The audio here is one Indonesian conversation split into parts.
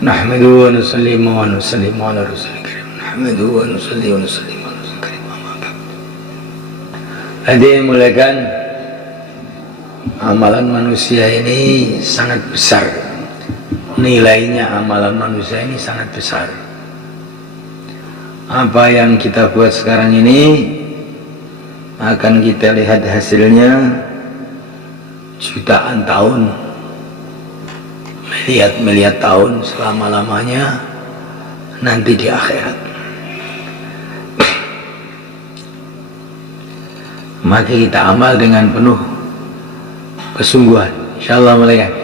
Nahmaduhu wa nusallimu wa nusallimu ala rasulil karim. Nahmaduhu wa nusallimu wa nusallimu ala rasulil karim. Amma ba'd. Hadirin muliakan, amalan manusia ini sangat besar. Nilainya amalan manusia ini sangat besar. Apa yang kita buat sekarang ini akan kita lihat hasilnya jutaan tahun, miliar tahun selama-lamanya nanti di akhirat. Maka kita amal dengan penuh kesungguhan, insyaallah muliakan.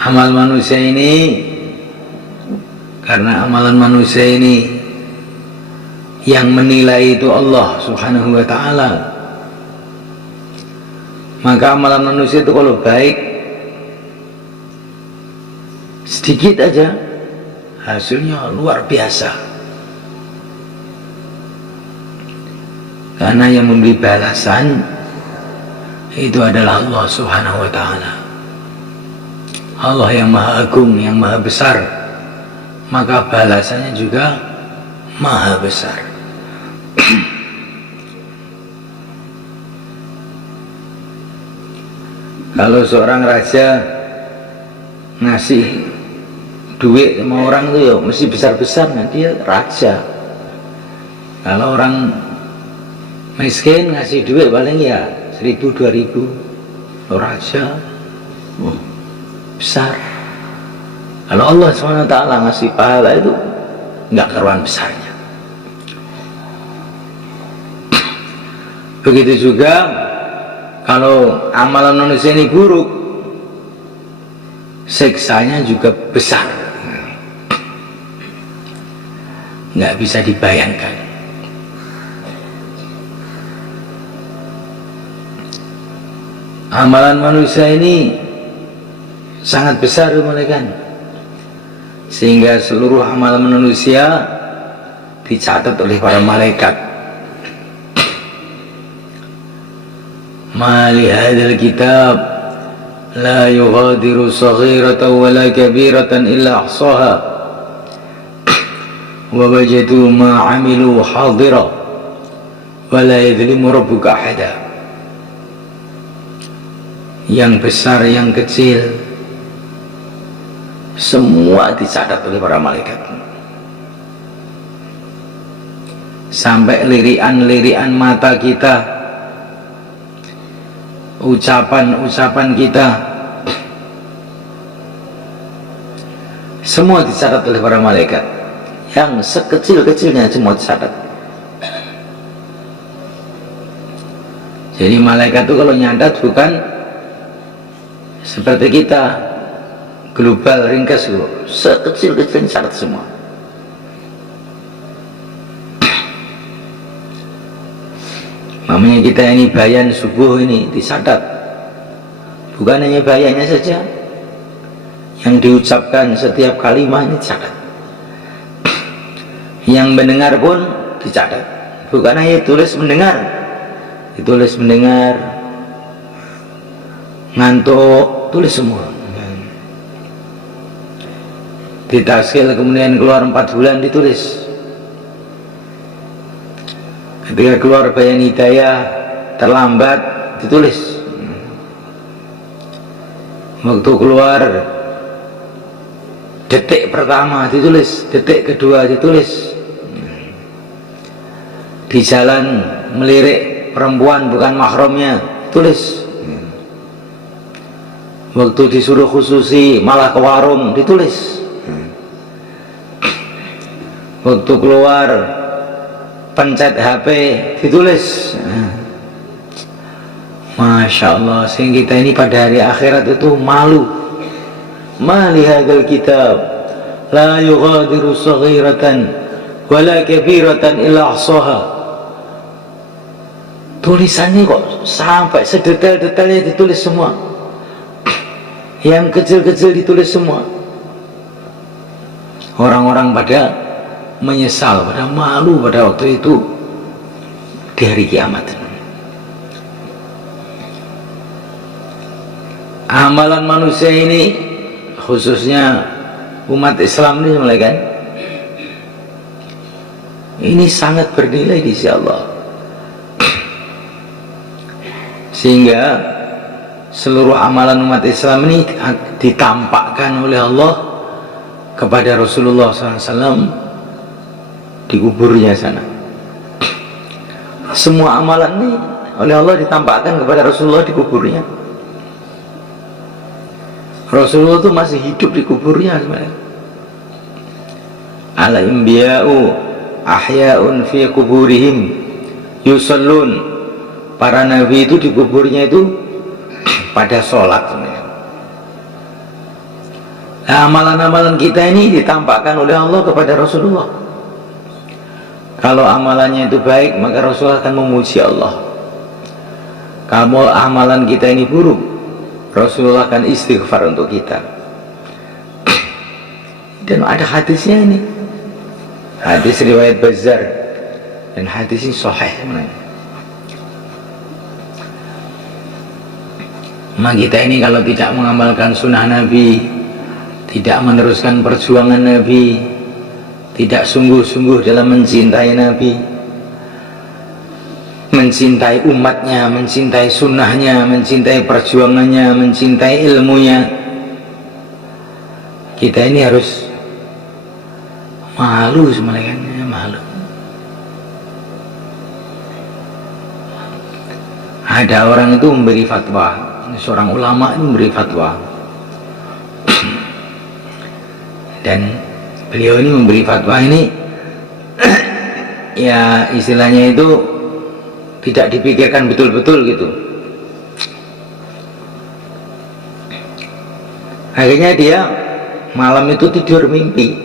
Amal manusia ini, karena amalan manusia ini yang menilai itu Allah subhanahu wa ta'ala, maka amalan manusia itu kalau baik sedikit aja hasilnya luar biasa, karena yang memberi balasan itu adalah Allah subhanahu wa ta'ala. Allah yang maha agung, yang maha besar, maka balasannya juga maha besar. Kalau seorang raja ngasih duit sama orang itu ya mesti besar-besar, nah dia raja. Kalau orang miskin ngasih duit paling ya 1.000, 2.000, raja besar. Kalau Allah SWT ngasih pahala itu nggak karuan besarnya. Begitu juga kalau amalan manusia ini buruk, siksanya juga besar, nggak bisa dibayangkan. Amalan manusia ini sangat besar mereka, sehingga seluruh amalan manusia dicatat oleh para malaikat. Ma li hadzal kitab la yughadiru saghiratan wala kabiratan illa ahsaha wa wajadu ma amilu hadira wa la yadhlimu rabbuka ahada. Yang besar yang kecil semua dicatat oleh para malaikat, sampai lirian-lirian mata kita, ucapan-ucapan kita, semua dicatat oleh para malaikat. Yang sekecil-kecilnya semua dicatat. Jadi malaikat itu kalau nyatat bukan seperti kita global ringkas, sekecil-kecil dicatat semua. Namanya kita ini bayan subuh ini dicatat, bukan hanya bayannya saja, yang diucapkan setiap kalimat ini dicatat, yang mendengar pun dicatat, bukan hanya tulis mendengar, ditulis mendengar, ngantuk, tulis semua. Ditaskil kemudian keluar 4 bulan ditulis. Ketika keluar bayan hidayah terlambat ditulis. Waktu keluar detik pertama ditulis, detik kedua ditulis. Di jalan melirik perempuan bukan mahramnya tulis. Waktu disuruh khususi malah ke warung ditulis. Waktu keluar pencet HP ditulis. Masya Allah, sehingga kita ini pada hari akhirat itu malu. Ma li hadzal kitab la yughadiru saghiratan wala kabiratan illa ahsaha. Tulisannya kok sampai sedetail-detailnya ditulis semua, yang kecil-kecil ditulis semua. Orang-orang pada menyesal, pada malu pada waktu itu di hari kiamat. amalan manusia ini, khususnya umat Islam ini mulai kan, ini sangat bernilai di sisi Allah, sehingga seluruh amalan umat Islam ini ditampakkan oleh Allah kepada Rasulullah SAW di kuburnya sana. Semua amalan ini oleh Allah ditampakkan kepada Rasulullah di kuburnya. Rasulullah itu masih hidup di kuburnya sebenarnya. Al-anbiya'u ahya'un fi kuburihim yusallun. Para nabi itu di kuburnya itu pada sholat sebenarnya. Nah, amalan-amalan kita ini ditampakkan oleh Allah kepada Rasulullah. Kalau amalannya itu baik, maka Rasulullah akan memuji Allah. Kalau amalan kita ini buruk, Rasulullah akan istighfar untuk kita. Dan ada hadisnya ini, hadis riwayat Bazzar, dan hadis ini sahih. Maka kita ini kalau tidak mengamalkan sunnah Nabi, tidak meneruskan perjuangan Nabi, tidak sungguh-sungguh dalam mencintai Nabi, mencintai umatnya, mencintai sunnahnya, mencintai perjuangannya, mencintai ilmunya, kita ini harus malu sebenarnya, malu. Ada orang itu memberi fatwa, seorang ulama itu memberi fatwa, dan beliau ini memberi fatwa ini ya istilahnya itu tidak dipikirkan betul-betul gitu. Akhirnya dia malam itu tidur mimpi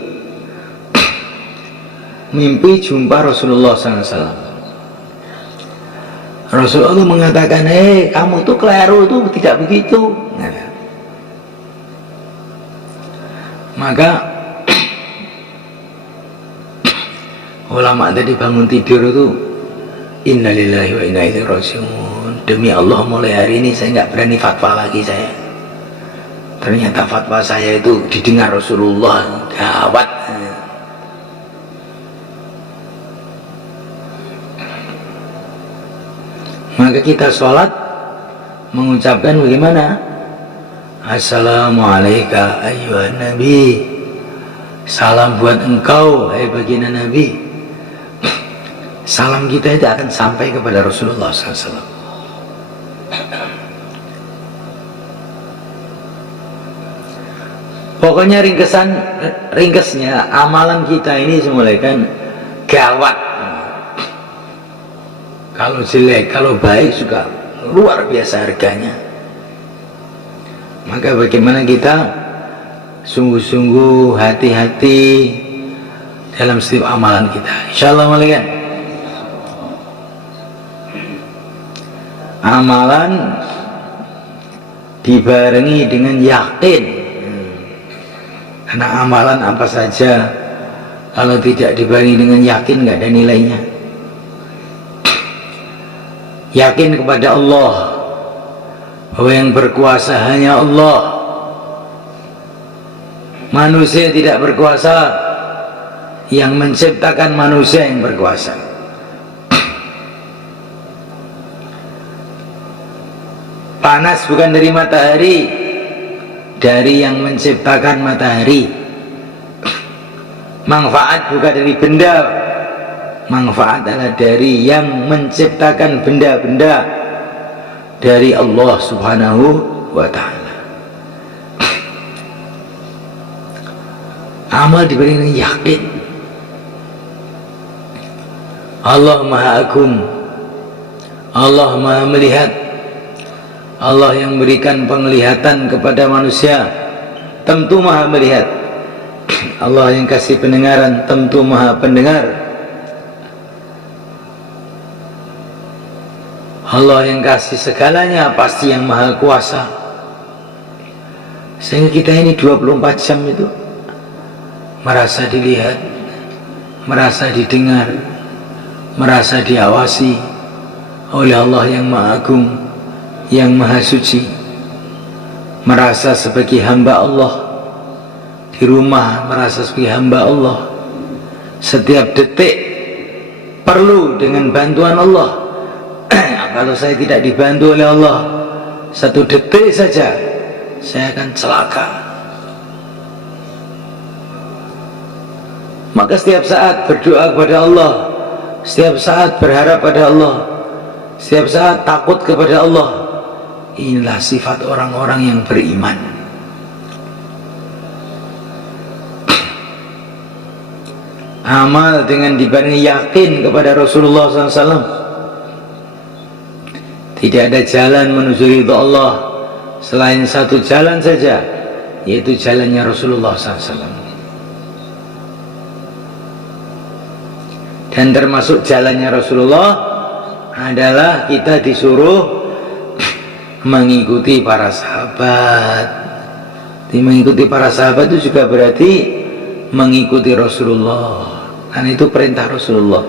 jumpa Rasulullah SAW. Rasulullah itu mengatakan, kamu tuh keliru, tuh tidak begitu. Nah, maka ulama tadi bangun tidur itu, innalillahi wa inna ilaihi raji'un. Demi Allah, mulai hari ini saya nggak berani fatwa lagi saya. Ternyata fatwa saya itu didengar Rasulullah, gawat. Maka kita sholat mengucapkan bagaimana? Assalamualaikum ayyuhan nabi. Salam buat engkau, hai baginda Nabi. Salam kita itu akan sampai kepada Rasulullah SAW. Pokoknya ringkesnya amalan kita ini semulai kan gawat. Kalau jelek, kalau baik juga luar biasa harganya. Maka bagaimana kita sungguh-sungguh hati-hati dalam setiap amalan kita. Insyaallah malaikat. Amalan dibarengi dengan yakin. Karena amalan apa saja kalau tidak dibarengi dengan yakin nggak ada nilainya. Yakin kepada Allah bahwa yang berkuasa hanya Allah. Manusia tidak berkuasa, yang menciptakan manusia yang berkuasa. Panas bukan dari matahari, dari yang menciptakan matahari. Manfaat bukan dari benda, manfaat adalah dari yang menciptakan benda-benda, dari Allah Subhanahu wa ta'ala. Amal diberi dengan yakin. Allah Maha Agung, Allah Maha Melihat, Allah yang berikan penglihatan kepada manusia tentu Maha Melihat. Allah yang kasih pendengaran tentu Maha Pendengar. Allah yang kasih segalanya pasti yang Maha Kuasa. Sehingga kita ini 24 jam itu merasa dilihat, merasa didengar, merasa diawasi oleh Allah yang Maha Agung, yang Maha Suci. merasa sebagai hamba Allah, di rumah merasa sebagai hamba Allah, setiap detik perlu dengan bantuan Allah. Kalau saya tidak dibantu oleh Allah satu detik saja, saya akan celaka. Maka setiap saat berdoa kepada Allah, setiap saat berharap pada Allah, setiap saat takut kepada Allah. Inilah sifat orang-orang yang beriman. Amal dengan dibarengi yakin kepada Rasulullah SAW. Tidak ada jalan menuju ridha Allah selain satu jalan saja, yaitu jalannya Rasulullah SAW. Dan termasuk jalannya Rasulullah adalah kita disuruh mengikuti para sahabat. Mengikuti para sahabat itu juga berarti mengikuti Rasulullah, karena itu perintah Rasulullah.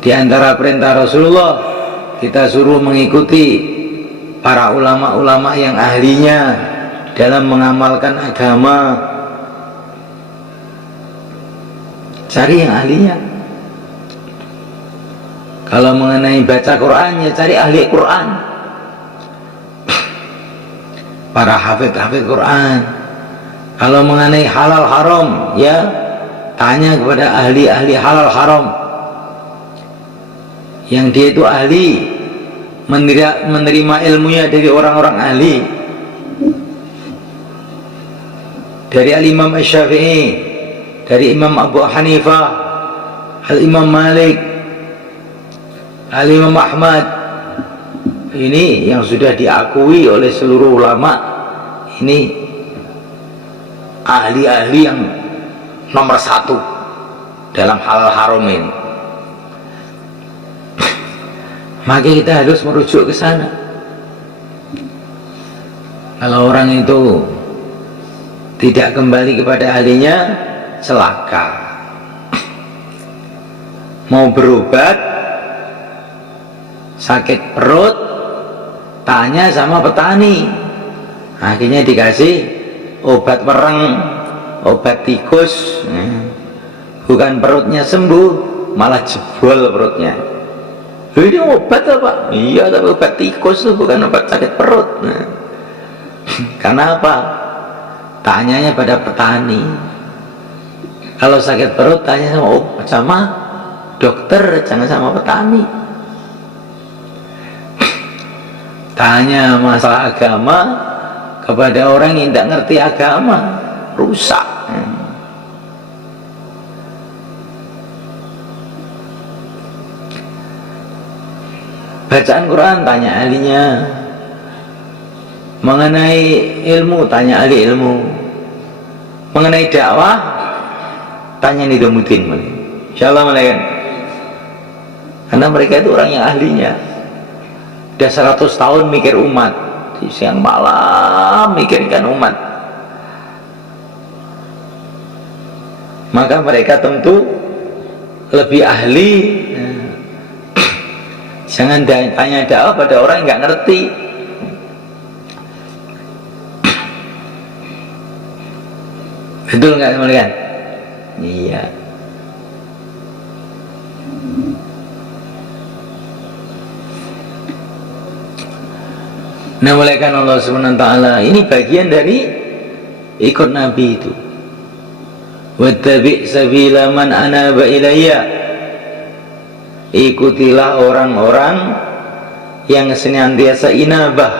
Di antara perintah Rasulullah, kita suruh mengikuti para ulama-ulama yang ahlinya dalam mengamalkan agama. Cari yang ahlinya. Kalau mengenai baca Quran, ya cari ahli Quran, para hafidh Quran. Kalau mengenai halal haram, ya tanya kepada ahli-ahli halal haram, yang dia itu ahli, menerima ilmunya dari orang-orang ahli, dari Al-Imam Asy-Syafi'i, dari Imam Abu Hanifah, Al-Imam Malik, Al-Imam Ahmad. Ini yang sudah diakui oleh seluruh ulama, ini ahli-ahli yang nomor satu dalam halal haram ini. Maka kita harus merujuk ke sana. Kalau orang itu tidak kembali kepada ahlinya, celaka. Mau berobat, sakit perut, tanya sama petani. Akhirnya dikasih obat pereng, obat tikus. Bukan perutnya sembuh, malah jebol perutnya. Ini obat apa? Iya, tapi obat tikus itu bukan obat sakit perut. Karena apa? Tanyanya pada petani. Kalau sakit perut tanya sama dokter, jangan sama petani. Tanya masalah agama kepada orang yang tidak ngerti agama, rusak. Bacaan Quran tanya ahlinya, mengenai ilmu tanya ahli ilmu, mengenai dakwah tanya Nizamuddin. Insyaallah mereka, karena mereka itu orang yang ahlinya. Udah 100 tahun mikir umat, siang malam mikirkan umat. Maka mereka tentu lebih ahli. Jangan tanya dakwah pada orang yang nggak ngerti. Betul nggak teman-teman? Iya. Nah, oleh karena Allah Subhanahu wa taala, ini bagian dari ikut Nabi itu. Wattabi' sabila man anaba ilayya. Ikutilah orang-orang yang senantiasa inabah,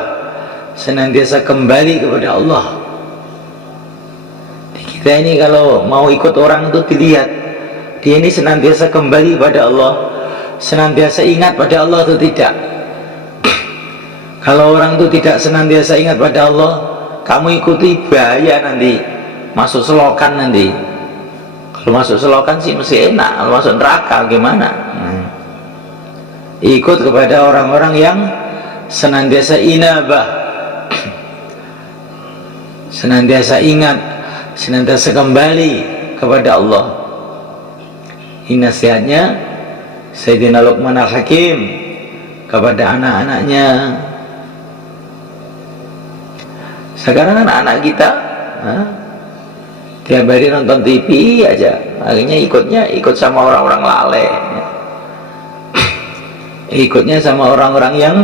senantiasa kembali kepada Allah. Kita ini kalau mau ikut orang itu dilihat, dia ini senantiasa kembali pada Allah, senantiasa ingat pada Allah atau tidak. Kalau orang itu tidak senantiasa ingat pada Allah, kamu ikuti bahaya, nanti masuk selokan. Nanti kalau masuk selokan sih masih enak, kalau masuk neraka gimana? Ikut kepada orang-orang yang senantiasa inabah, senantiasa ingat, senantiasa kembali kepada Allah. Ini nasihatnya Sayyidina Luqman Al-Hakim kepada anak-anaknya. Sekarang kan anak kita tiap hari nonton TV aja, akhirnya ikut sama orang-orang lalai, ikutnya sama orang-orang yang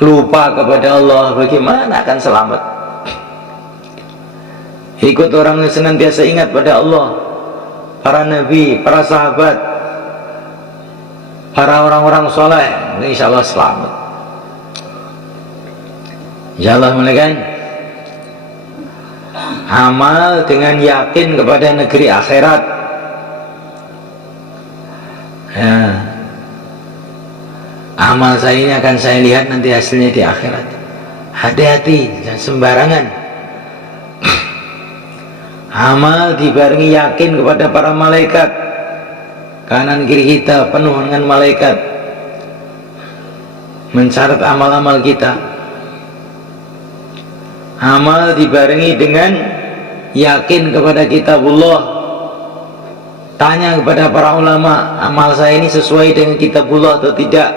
lupa kepada Allah. Bagaimana akan selamat? Ikut orang yang senantiasa ingat pada Allah, para nabi, para sahabat, para orang-orang soleh, insya Allah selamat. Insya Allah, mulai kan amal dengan yakin kepada negeri akhirat. Ya, amal saya ini akan saya lihat nanti hasilnya di akhirat. Hati-hati, jangan sembarangan. Amal dibarengi yakin kepada para malaikat, kanan kiri kita penuh dengan malaikat mencatat amal-amal kita. Amal dibarengi dengan yakin kepada kitabullah, tanya kepada para ulama, amal saya ini sesuai dengan kitabullah atau tidak,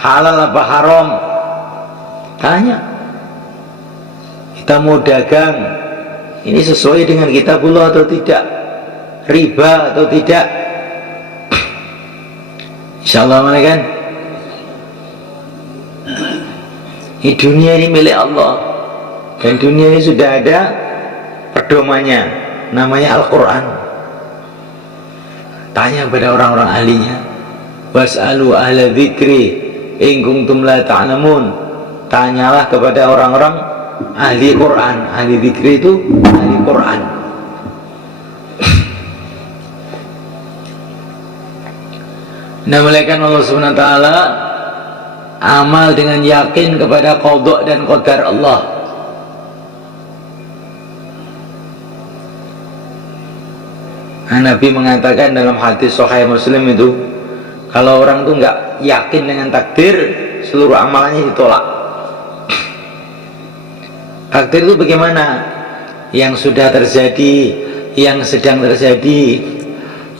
halal apa haram, tanya. Kita mau dagang, ini sesuai dengan kitabullah atau tidak, riba atau tidak. Insyaallah, kan ini dunia ini milik Allah, dan dunia ini sudah ada pedomannya, namanya Al-Quran. Tanya pada orang-orang ahlinya, was'alu ahla dzikri in kuntum la ta'lamun. Tanyalah kepada orang-orang ahli Quran. Ahli dzikri itu ahli Quran. Nah, melainkan Allah Subhanahu wa taala, amal dengan yakin kepada qada dan qadar Allah. Nabi mengatakan dalam hadis Sahih Muslim itu, kalau orang itu nggak yakin dengan takdir, seluruh amalannya ditolak. Takdir itu bagaimana? Yang sudah terjadi, yang sedang terjadi,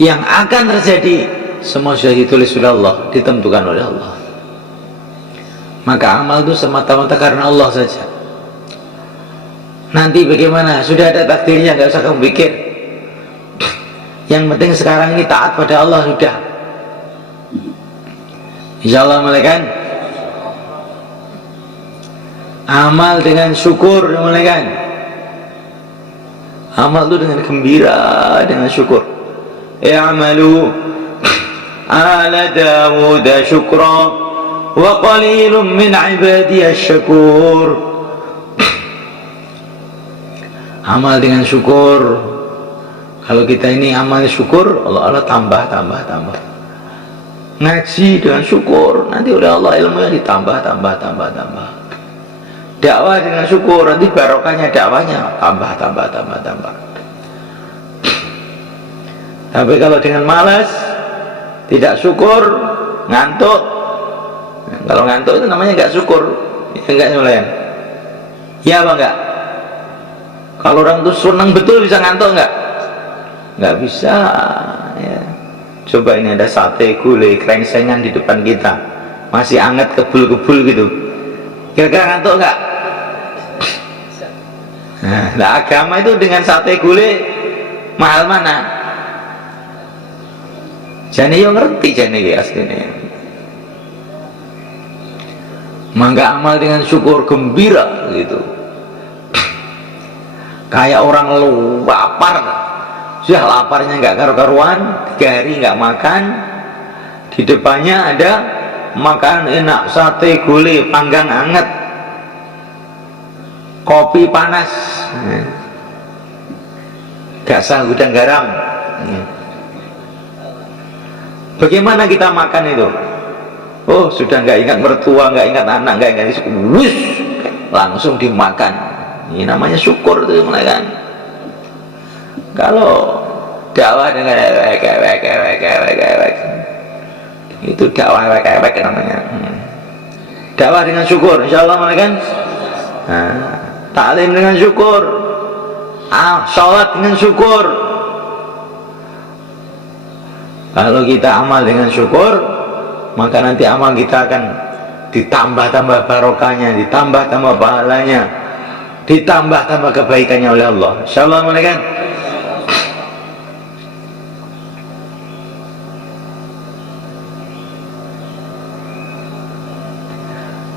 yang akan terjadi, semua sudah ditulis oleh Allah, ditentukan oleh Allah. Maka amal itu semata-mata karena Allah saja. Nanti bagaimana? Sudah ada takdirnya, nggak usah kamu pikir. Yang penting sekarang ini taat pada Allah sudah. Insyaallah, kan amal dengan syukur, kan amal itu dengan gembira, dengan syukur. I'malu ala Dawud syukra wa qalilun min ibadiy asy-syakur. Amal dengan syukur. Kalau kita ini amal syukur, Allah tambah. Ngaji dengan syukur, nanti oleh Allah ilmunya ditambah. Dakwah dengan syukur, nanti barokahnya dakwahnya tambah. Tapi kalau dengan malas, tidak syukur, ngantuk. Kalau ngantuk itu namanya nggak syukur, ya enggak Nulayan? Ya apa enggak? Kalau orang itu senang betul bisa ngantuk enggak? Nggak bisa ya. Coba ini ada sate gulai krengsengan di depan kita, masih anget kebul-kebul gitu, kira-kira ngantuk nggak? Nah, agama itu dengan sate gulai mahal mana? Jane yo ngerti jane iki asline. Mangga amal dengan syukur, gembira gitu. Kayak orang lapar, sudah laparnya nggak karu-karuan, 3 hari nggak makan, di depannya ada makan enak, sate gulai panggang anget, kopi panas, gak sah gudang garam. Bagaimana kita makan itu? Oh, sudah nggak ingat mertua, nggak ingat anak, nggak ingat istri, wush, langsung dimakan. Ini namanya syukur tuh, kan? Kalau dakwah dengan itu dakwah namanya. Dakwah dengan syukur, insyaallah, kan? Ta'lim dengan syukur, sholat dengan syukur. Kalau kita amal dengan syukur, maka nanti amal kita akan ditambah-tambah barokahnya, ditambah-tambah pahalanya. ditambah-tambah kebaikannya oleh Allah. Insyaallah kan.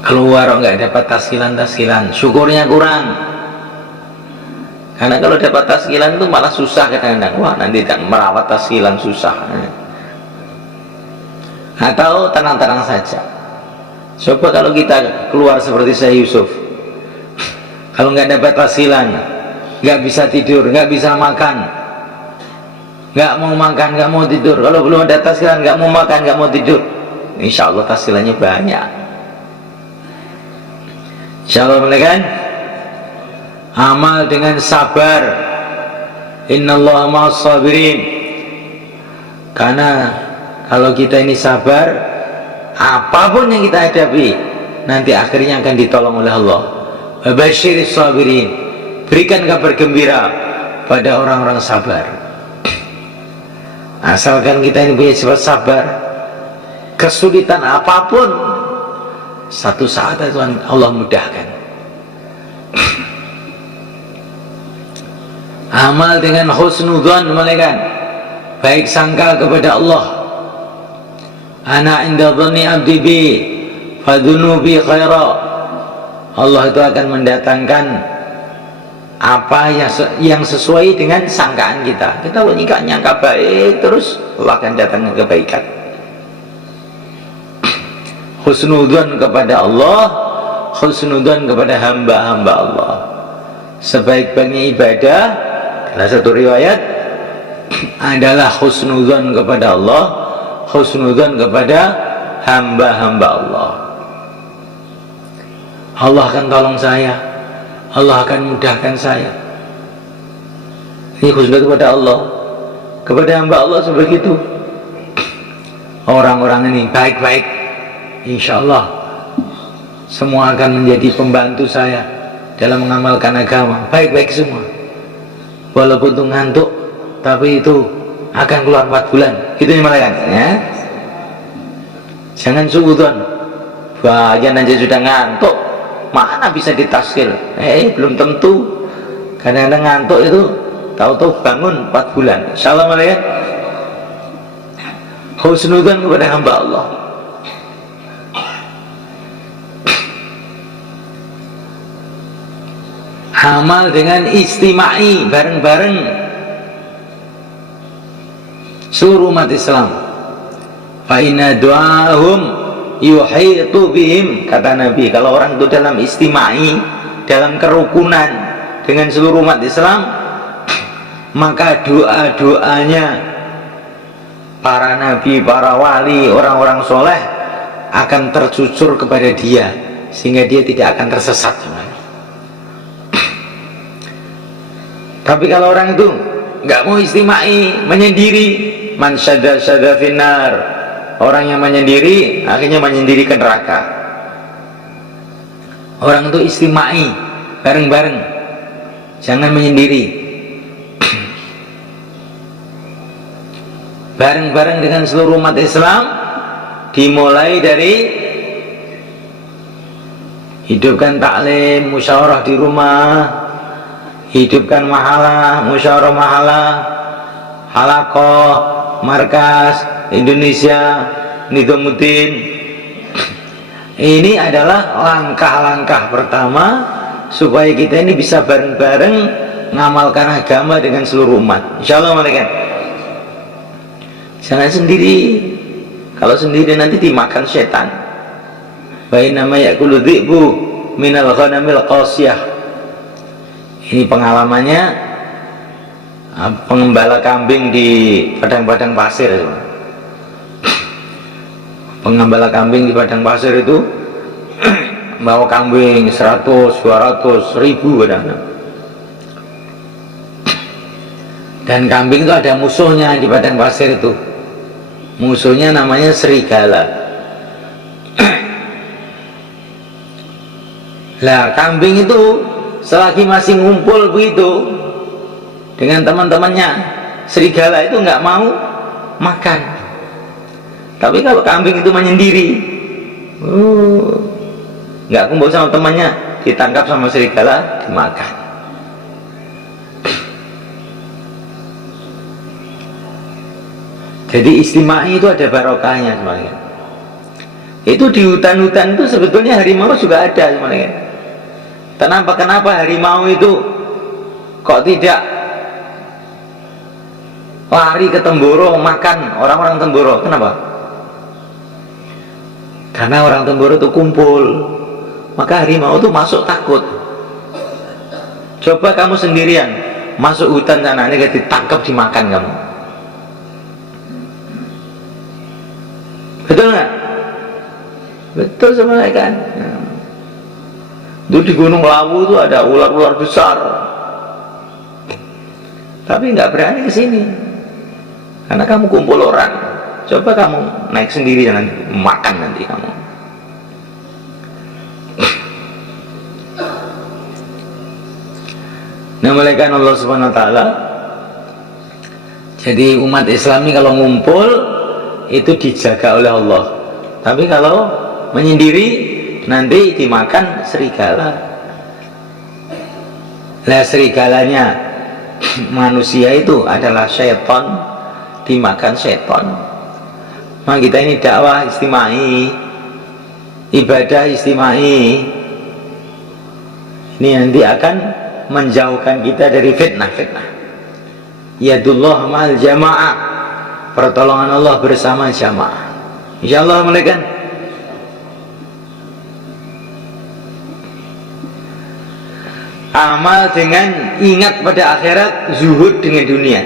Keluar nggak dapat taskilan, syukurnya kurang. Karena kalau dapat taskilan itu malah susah kadang-kadang. Wah, nanti kan merawat taskilan susah. Atau tenang-tenang saja. Coba kalau kita keluar seperti saya Yusuf, kalau nggak dapat taskilan, nggak bisa tidur, nggak bisa makan, nggak mau makan, nggak mau tidur. Kalau belum ada taskilan, nggak mau makan, nggak mau tidur, insya Allah taskilannya banyak. Insya Allah kan. Amal dengan sabar. Innallaha ma'as sabirin. Karena kalau kita ini sabar, apapun yang kita hadapi nanti akhirnya akan ditolong oleh Allah. Basyiris sabirin, berikan kabar gembira pada orang-orang sabar. Asalkan kita ini punya sifat sabar, kesulitan apapun satu saat Tuhan Allah mudahkan. Amal dengan husnudzon, malaikat baik sangka kepada Allah. Ana inda dhanni abdi bi fadhunubi khaira. Allah itu akan mendatangkan apa yang sesuai dengan sangkaan kita. Kita kalau nyangka baik terus Allah akan datangkan kebaikan. Husnudzon kepada Allah, husnudzon kepada hamba-hamba Allah. Sebaik-baiknya ibadah, dalam satu riwayat adalah husnudzon kepada Allah, husnudzon kepada hamba-hamba Allah. Allah akan tolong saya, Allah akan mudahkan saya. Ini husnudzon kepada Allah, kepada hamba Allah sebegitu. Orang-orang ini baik-baik, insya Allah semua akan menjadi pembantu saya dalam mengamalkan agama. Baik-baik semua. Walaupun itu ngantuk, tapi itu akan keluar 4 bulan. Itu yang malaikat ya. Jangan suudzon. Bagian aja sudah ngantuk, mana bisa ditaskil? Belum tentu. Kadang-kadang ngantuk itu tahu-tahu bangun 4 bulan. Insyaallah malaikat. Husnudzon kepada hamba Allah. Amal dengan istimai, bareng-bareng seluruh umat Islam. Fa inna du'ahum yuhitu bihim, kata Nabi. Kalau orang itu dalam istimai, dalam kerukunan dengan seluruh umat Islam, maka doa-doanya para nabi, para wali, orang-orang soleh akan tercucur kepada dia, sehingga dia tidak akan tersesat. Tapi kalau orang itu nggak mau istimai, menyendiri, man syadda syadda finnar, orang yang menyendiri akhirnya menyendiri ke neraka. Orang itu istimai, bareng-bareng, jangan menyendiri, bareng-bareng dengan seluruh umat Islam. Dimulai dari hidupkan taklim, musyawarah di rumah, hidupkan mahalah, musyawarah mahalah, halaqah, markas Indonesia, Nizamuddin. Ini adalah langkah-langkah pertama supaya kita ini bisa bareng-bareng ngamalkan agama dengan seluruh umat. Insyaallah malaikat. Jangan sendiri. Kalau sendiri nanti dimakan setan. Bainama ya'kulu dhi'bu minal ghanamil qasiyah. Ini pengalamannya pengembala kambing di padang-padang pasir. Pengembala kambing di padang pasir itu bawa kambing 100, 200, 1000 kadang-kadang. Dan kambing itu ada musuhnya di padang pasir itu. Musuhnya namanya serigala. Lah kambing itu selagi masih ngumpul begitu dengan teman-temannya, serigala itu nggak mau makan. Tapi kalau kambing itu menyendiri, nggak kumpul sama temannya, ditangkap sama serigala, dimakan. Jadi istimai itu ada barokahnya semuanya. Itu di hutan-hutan itu sebetulnya harimau juga ada semuanya. Kenapa harimau itu kok tidak lari ke Temboro makan orang-orang Temboro? Kenapa? Karena orang Temboro itu kumpul, maka harimau itu masuk takut. Coba kamu sendirian masuk hutan sana, ini ditangkap dimakan kamu. Betul nggak? Betul sebenarnya kan. Itu di Gunung Lawu itu ada ular-ular besar, tapi nggak berani ke sini karena kamu kumpul orang. Coba kamu naik sendiri jangan makan nanti kamu. Nah, malaikat Allah Subhanahu Wa Taala. Jadi umat Islam ini kalau ngumpul itu dijaga oleh Allah. Tapi kalau menyendiri nanti dimakan serigala. Lah serigalanya manusia itu adalah syaitan, dimakan syaitan. Maka kita ini dakwah istimai, ibadah istimai, ini nanti akan menjauhkan kita dari fitnah-fitnah. Yadullah ma'al jamaah, pertolongan Allah bersama jamaah. InsyaAllah malaikat. Amal dengan ingat pada akhirat, zuhud dengan dunia.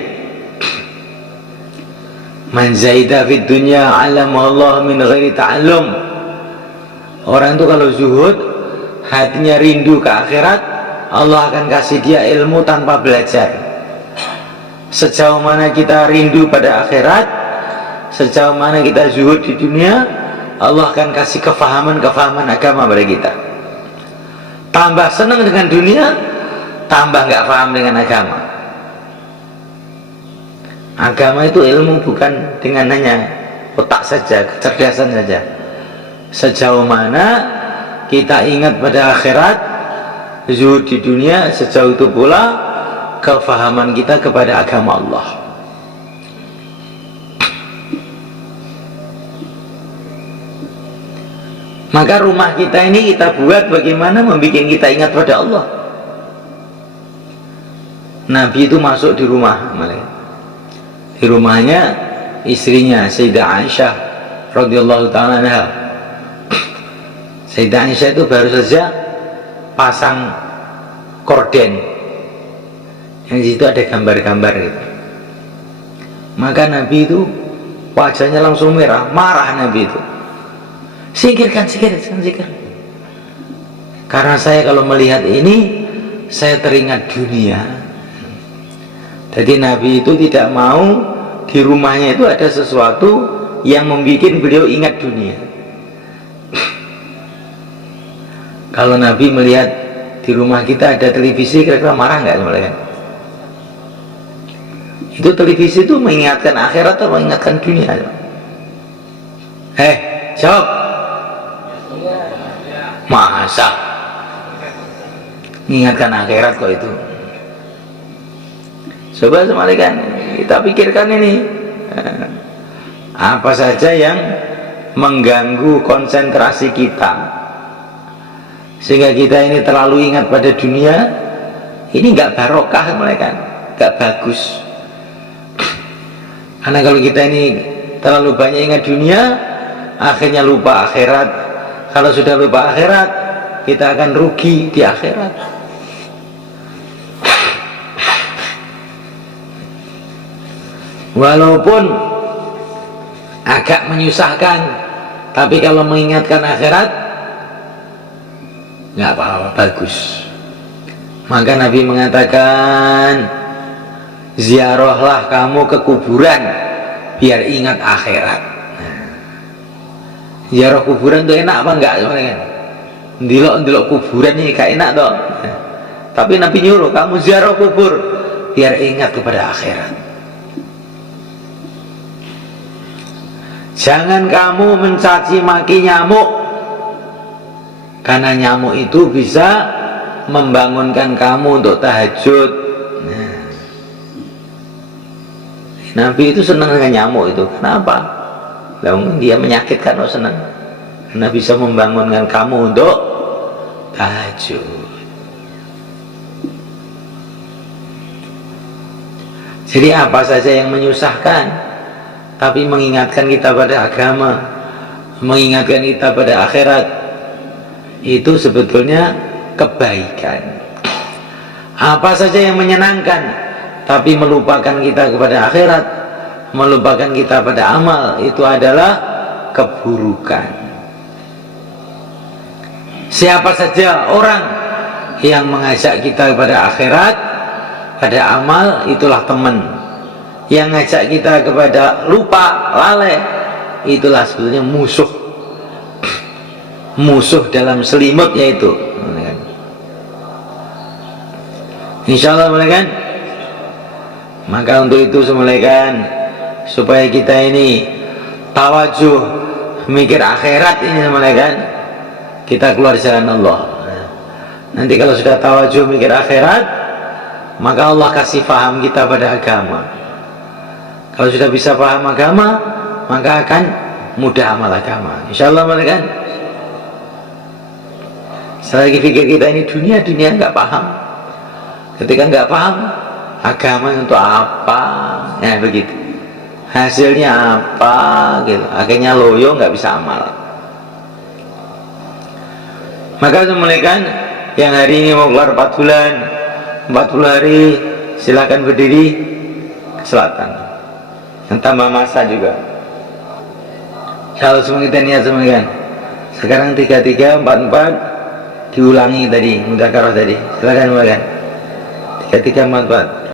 Man zaida fid dunya alamallah min ghairi ta'allum. Orang itu kalau zuhud, hatinya rindu ke akhirat, Allah akan kasih dia ilmu tanpa belajar. Sejauh mana kita rindu pada akhirat, sejauh mana kita zuhud di dunia, Allah akan kasih kefahaman-kefahaman agama pada kita. Tambah senang dengan dunia, tambah nggak paham dengan agama. Agama itu ilmu bukan dengan hanya otak saja, kecerdasan saja. Sejauh mana kita ingat pada akhirat, zuhud di dunia, sejauh itu pula kefahaman kita kepada agama Allah. Maka rumah kita ini kita buat bagaimana membuat kita ingat pada Allah. Nabi itu masuk di rumah, di rumahnya istrinya Sayyidah Aisyah radhiyallahu ta'ala anha. Sayyidah Aisyah itu baru saja pasang korden, yang di situ ada gambar-gambar gitu. Maka Nabi itu wajahnya langsung merah, marah Nabi itu. Singkirkan. Karena saya kalau melihat ini, saya teringat dunia. Jadi Nabi itu tidak mau di rumahnya itu ada sesuatu yang membuat beliau ingat dunia. Kalau Nabi melihat di rumah kita ada televisi, kira-kira marah nggak sebenarnya? Itu televisi itu mengingatkan akhirat atau mengingatkan dunia? Jawab. Masa mengingatkan akhirat kok itu? Coba semalikan kita pikirkan ini, apa saja yang mengganggu konsentrasi kita sehingga kita ini terlalu ingat pada dunia. Ini nggak barokah mereka, nggak bagus. Karena kalau kita ini terlalu banyak ingat dunia, akhirnya lupa akhirat. Kalau sudah lupa akhirat, kita akan rugi di akhirat. Walaupun agak menyusahkan, tapi kalau mengingatkan akhirat, nggak apa-apa, bagus. Maka Nabi mengatakan, ziarahlah kamu ke kuburan biar ingat akhirat. Ziarah kuburan itu enak apa enggak sebenarnya? Ndelok kuburan ini gak enak toh. Tapi Nabi nyuruh kamu ziarah kubur biar ingat kepada akhirat. Jangan kamu mencaci maki nyamuk. Karena nyamuk itu bisa membangunkan kamu untuk tahajud. Nah, Nabi itu senang dengan nyamuk itu. Kenapa? Lalu dia menyakitkan, oh senang. Karena bisa membangunkan kamu untuk tahajud. Jadi apa saja yang menyusahkan tapi mengingatkan kita pada agama, mengingatkan kita pada akhirat, itu sebetulnya kebaikan. Apa saja yang menyenangkan tapi melupakan kita kepada akhirat, melupakan kita pada amal, itu adalah keburukan. Siapa saja orang yang mengajak kita kepada akhirat, pada amal, itulah teman. Yang ngajak kita kepada lupa, lalai, itulah sebetulnya musuh. Musuh dalam selimut, yaitu insya Allah, kan? Maka untuk itu semulaikan, supaya kita ini tawajuh mikir akhirat ini semulaikan, kita keluar jalan Allah. Nanti kalau sudah tawajuh mikir akhirat, maka Allah kasih paham kita pada agama. Kalau sudah bisa paham agama, maka akan mudah amal agama, insya Allah, kan? Selagi pikir kita ini dunia nggak paham. Ketika nggak paham agama untuk apa, ya begitu. Hasilnya apa, gitu. Akhirnya loyo, nggak bisa amal. Maka semulaikan yang hari ini mau keluar 4 bulan, 40 hari, silakan berdiri ke selatan. Yang tambah masa juga. Kalau semua kita niat semulaikan. Sekarang 33, 44 diulangi tadi, mudzakarah tadi. Silakan mulaikan. 33, 44.